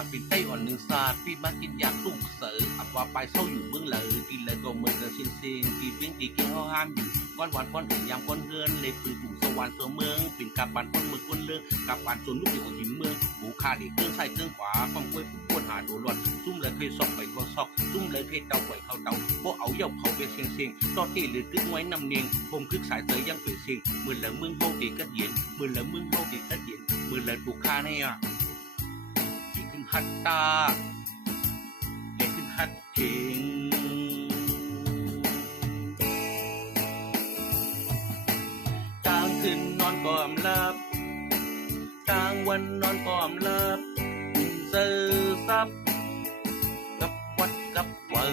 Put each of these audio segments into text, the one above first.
มาปินไต้อ่อนหนึ่งศาสตร์พี่มากินยาตุ้งเสืออับว่าไปเศร้าอยู่เมืองเลยที่เลยก็เมืองเดินเซียงเซียงที่เพียงที่เกี่ยวห้ามอยู่ก้อนหวานก้อนถึงยามก้อนเฮือนเลยปืนปู่สวรรค์ตัวเมืองปิ่นกับปันก้นเมืองก้นเลืองกับปันจนลูกอยู่หิมเมืองหูคาดีเครื่องใส่เครื่องขวาฟังกล้วยผู้ก้นหาตัวรอดซุ่มเลยเคยซอกไปก็ซอกซุ่มเลยเคยเตาไหวเข้าเตาพวกเอาเย่าเผาไปเซียงเซียงต่อที่หรือกึ่งไว้นำเนียงผมคึกสายเตยยังเปลี่ยนเซียงมือละมึงเฮาตีกัดเย็นมือละมึงเฮาตีกัดเย็นมือละบุกคาเนี่ยที่ขึ้นฮัตตาเด็กขึ้นฮัตเก่งกลางคืนนอนก่อมหลับกลางวันนอนก่อมหลับเสือซับกับวัดกับเวอ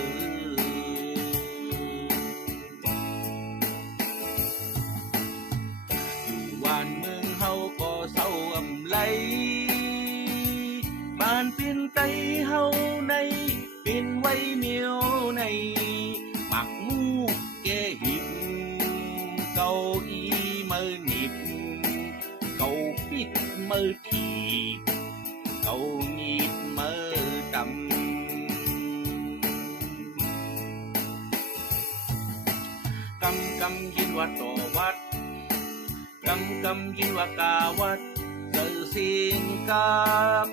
อยู่วานเมืองเฮาก็เศร้าอำไลบ้านปิ่นไตเฮาในปิ่นไว้เมียวในหมักมูแกหิบเก้าอีมือหนิบเก้าปิดมือทีเก้าหนีบมือดำกำยินว่าต่อวัดกำยินว่ากาวัดเจอสิ่งกับ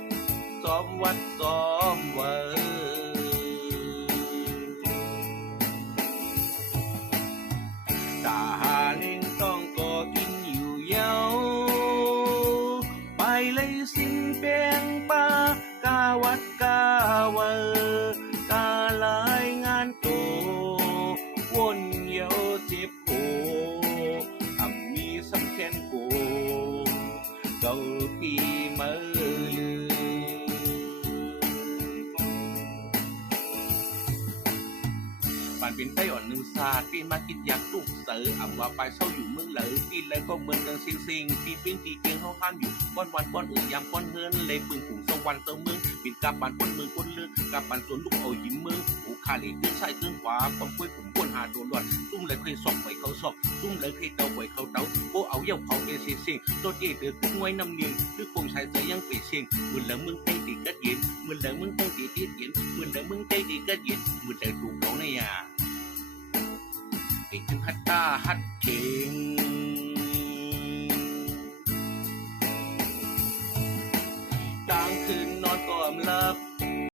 ซ้อมวัดซ้อมเวอตาหาเล่งต้องก็กินอยู่เยาไปเลยสิ้นเปียงป้ากาวัดกาเวอกาลายงานโตวนเยาเจ็บโผมีสำเค็นโกเกาที่มือลือบ้านเป็นไต้อ่อนหนึ่งศาสตร์พี่มากินยาลูกเสืออ่ำว่าไปเศร้าอยู่เมืองเลยพี่เลยก็เมืองเดินซิงซิงพี่เป็นที่เกียงเขาห้ามอยู่ก้อนวันก้อนอื่นยามก้อนเฮือนเลยปืนผุ่งสวรรค์เติมเมืองปิดกับปันก้นเมืองก้นเลือกกับปันสวนลูกเอาหิมเมืองหูคาลีขึ้นใส่ขึ้นขวาความกล้วยผมก้นหาตัวรอดซุ่มเลยเคยซอกไว้เขาซอกซุ่มเลยเคยเตาไว้เขาเตาโบเอาเย่าเขาเป็นเสียงตัวเจี๊ยเดือดขึ้นไว้นำเนียงคือคงใช้เตยยังเปลี่ยนเสียงมือละมึงเต้ตีกัดเย็นมือละมึงเต้ตีเตี้ยเย็นมือละมึงเต้ตีกัดเย็นมือละถูกเขาในยาถึงฮัตตาฮัตเก่งกลางคืนนอนก่อมหลับ